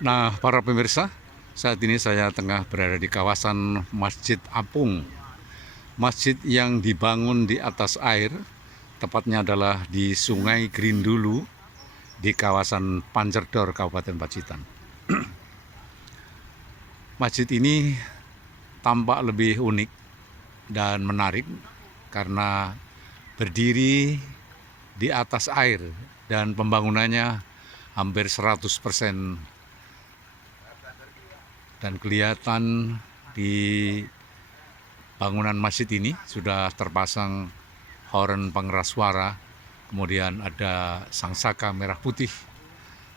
Nah, para pemirsa, saat ini saya tengah berada di kawasan Masjid Apung. Masjid yang dibangun di atas air, tepatnya adalah di Sungai Grindulu, di kawasan Panjerdor, Kabupaten Pacitan. Masjid ini tampak lebih unik dan menarik karena berdiri di atas air dan pembangunannya hampir 100%. Dan kelihatan di bangunan masjid ini sudah terpasang horen pengeras suara, kemudian ada sangsaka merah putih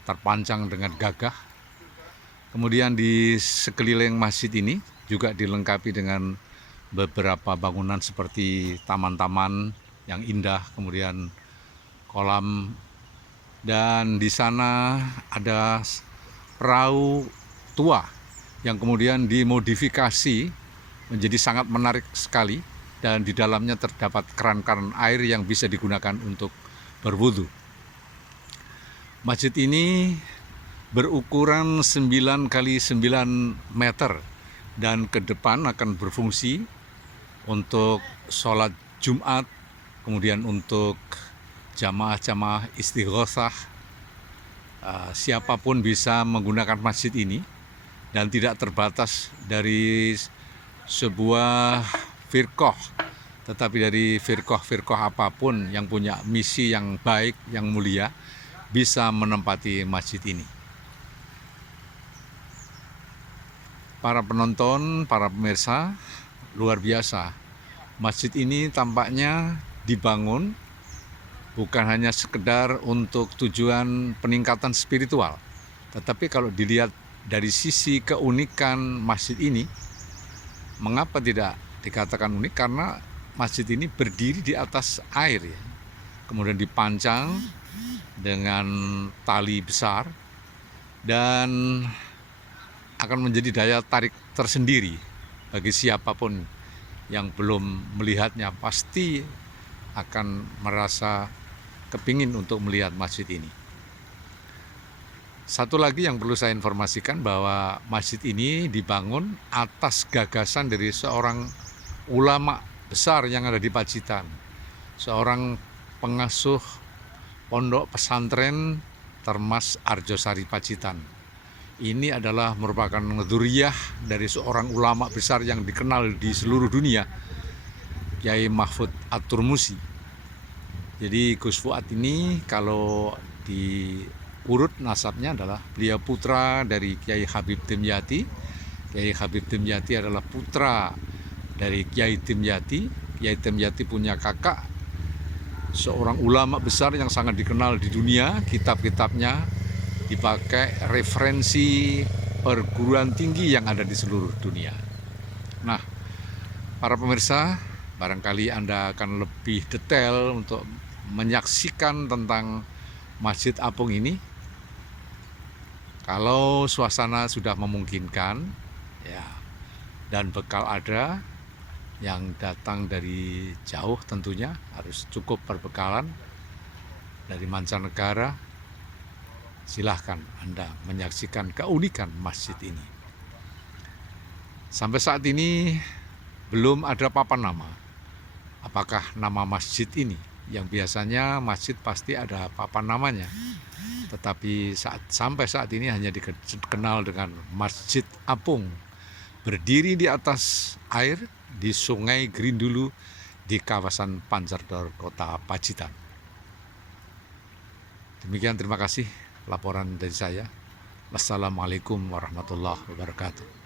terpancang dengan gagah. Kemudian di sekeliling masjid ini juga dilengkapi dengan beberapa bangunan seperti taman-taman yang indah, kemudian kolam, dan di sana ada perahu tua yang kemudian dimodifikasi menjadi sangat menarik sekali, dan di dalamnya terdapat keran-keran air yang bisa digunakan untuk berwudu. Masjid ini berukuran 9 kali 9 meter dan ke depan akan berfungsi untuk sholat Jumat, kemudian untuk jamaah-jamaah istighosah. Siapapun bisa menggunakan masjid ini dan tidak terbatas dari sebuah firqah, tetapi dari firqah apapun yang punya misi yang baik, yang mulia, bisa menempati masjid ini. Para penonton, para pemirsa, luar biasa. Masjid ini tampaknya dibangun bukan hanya sekedar untuk tujuan peningkatan spiritual, tetapi kalau dilihat dari sisi keunikan masjid ini, mengapa tidak dikatakan unik? Karena masjid ini berdiri di atas air, ya. Kemudian dipancang dengan tali besar dan akan menjadi daya tarik tersendiri bagi siapapun yang belum melihatnya, pasti akan merasa kepingin untuk melihat masjid ini. Satu lagi yang perlu saya informasikan bahwa masjid ini dibangun atas gagasan dari seorang ulama besar yang ada di Pacitan, seorang pengasuh pondok pesantren Termas Arjosari Pacitan. Ini adalah merupakan dzurriyyah dari seorang ulama besar yang dikenal di seluruh dunia, Kiai Mahfud At-Turmusi. Jadi Gus Fuad ini kalau di urut nasabnya adalah beliau putra dari Kiai Habib Dimyati. Kiai Habib Dimyati adalah putra dari Kiai Dimyati. Kiai Dimyati punya kakak, seorang ulama besar yang sangat dikenal di dunia. Kitab-kitabnya dipakai referensi perguruan tinggi yang ada di seluruh dunia. Nah, para pemirsa, barangkali Anda akan lebih detail untuk menyaksikan tentang Masjid Apung ini kalau suasana sudah memungkinkan, ya, dan bekal ada. Yang datang dari jauh tentunya harus cukup berbekalan dari mancanegara. Silahkan Anda menyaksikan keunikan masjid ini. Sampai saat ini belum ada papan nama. Apakah nama masjid ini? Yang biasanya masjid pasti ada papan namanya, tetapi sampai saat ini hanya dikenal dengan Masjid Apung, berdiri di atas air di Sungai Grindulu di kawasan Panjerdor, Kota Pacitan. Demikian, terima kasih laporan dari saya. Wassalamualaikum warahmatullahi wabarakatuh.